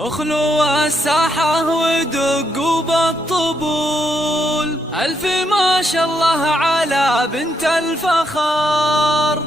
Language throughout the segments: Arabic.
اخلوا الساحة ودقوا بالطبول، ألف ما شاء الله على بنت الفخر،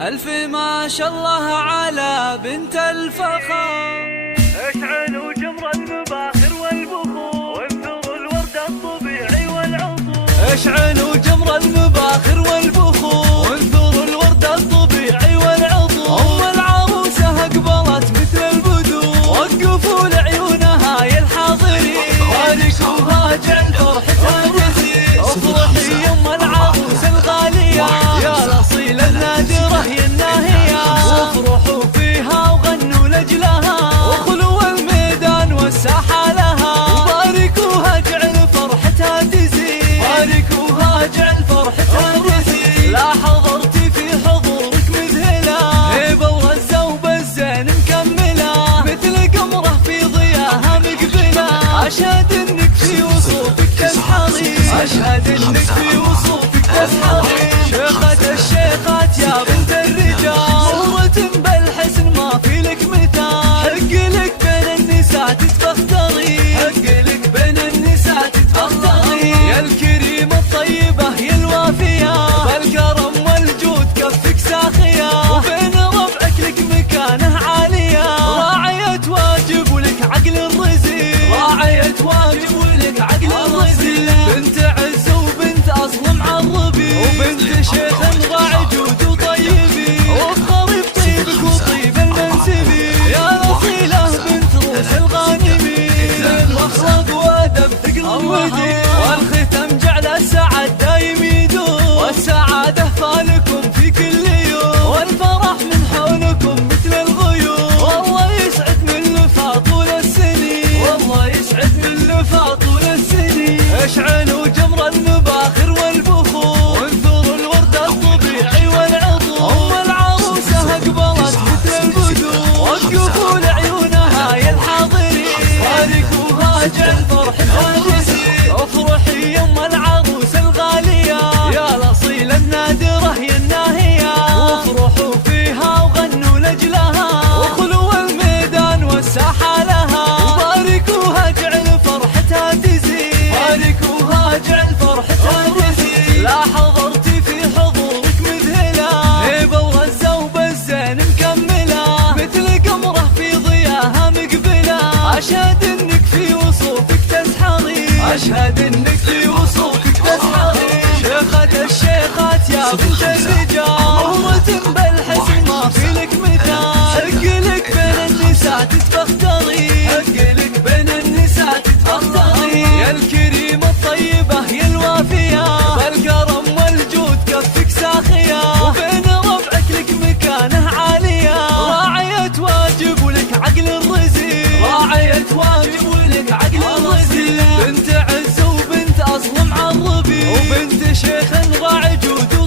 ألف ما شاء الله على بنت الفخر. اشعلوا جمر المباخر والبخور، وانثروا الورد الطبيعي والعطور. اشعلوا جمر المباخر والبخور، وانثروا الورد الطبيعي والعطور. أم العروسة أقبلت مثل البدور، وقفوا لعيونها يا الحاضرين، باركوها جعل فرحتها جزيل. افرحي يم العروس الغالية يا الأصيلة النادرة يا الناهية، وافرحوا فيها وغنوا لأجلها، وخلوا الميدان والساحة لها، وباركوها جعل فرحتها تزيد، باركوها جعل فرحتها تزيد. لا حضرتي في حضورك مذهلة، هيبة ورزة وبالزين مكملة، مثل قمرة في ضياها مقبلة. أشهد انك في وصوفك تسحري، أشهد انك في وصوفك تسحري. شيخة الشيخات يا بنت الرجال، صورة بالحسن ما في لك مثال، حق لك بين النساء تتفختري، حق لك بين النساء تتفختري. يا الكريمة الطيبة يا الوافية، بالكرم والجود كفك ساخية، وبين ربعك لك مكانه عالية. راعية واجب ولك عقل الرزيل، راعية واجب ولك عقل الرزيل. بنت عز وبنت أصل معربي، وبنت شيخ راعي جود وطيبي، وبخريب طيبك وطيب المنسبي. يا الأصيلة بنت روس الغانمي، زين مخلق وأدب ثقل ودين، والختم جعل السعد دايم يدوم، والسعادة فالكم في كل يوم، والفرح من حولكم مثل الغيوم. والله يسعد من لفا طول السنين، والله يسعد من لفا طول السنين. اشعلوا جمر المباخر والبخور، وانثروا الورد الطبيعي والعطور. أم العروسة أقبلت مثل البدور، وقفوا لعيونها يا الحاضرين، باركوها جعل فرحتها جزيل. افرحي يم العروس الغالية يا الأصيلة النادرة يا الناهية، وافرحوا فيها وغنوا لأجلها، وخلوا الميدان والساحة لها، وباركوها جعل فرحتها تزيد، باركوها جعل فرحتها تزيد. لا حضرتي في حضورك مذهلة، هيبة ورزة وبالزين مكملة، مثل قمرة في ضياها مقبلة. أشهد انك في وصوفك تسحري، أشهد انك في وصوفك تسحري. شيخة الشيخات يا بنت الرجال، صورة بالحسن ما في لك مثال، حق لك بين النساء تتفختري، حق لك بين النساء تتفختري. يا الكريمة الطيبة يا الوافية، بالكرم والجود كفك ساخية، وبين ربعك لك مكانه عالية. راعية واجب ولك عقل الرزيل، راعية واجب ولك عقل الرزيل. بنت عز وبنت أصل معربي، وبنت شيخ راعي جود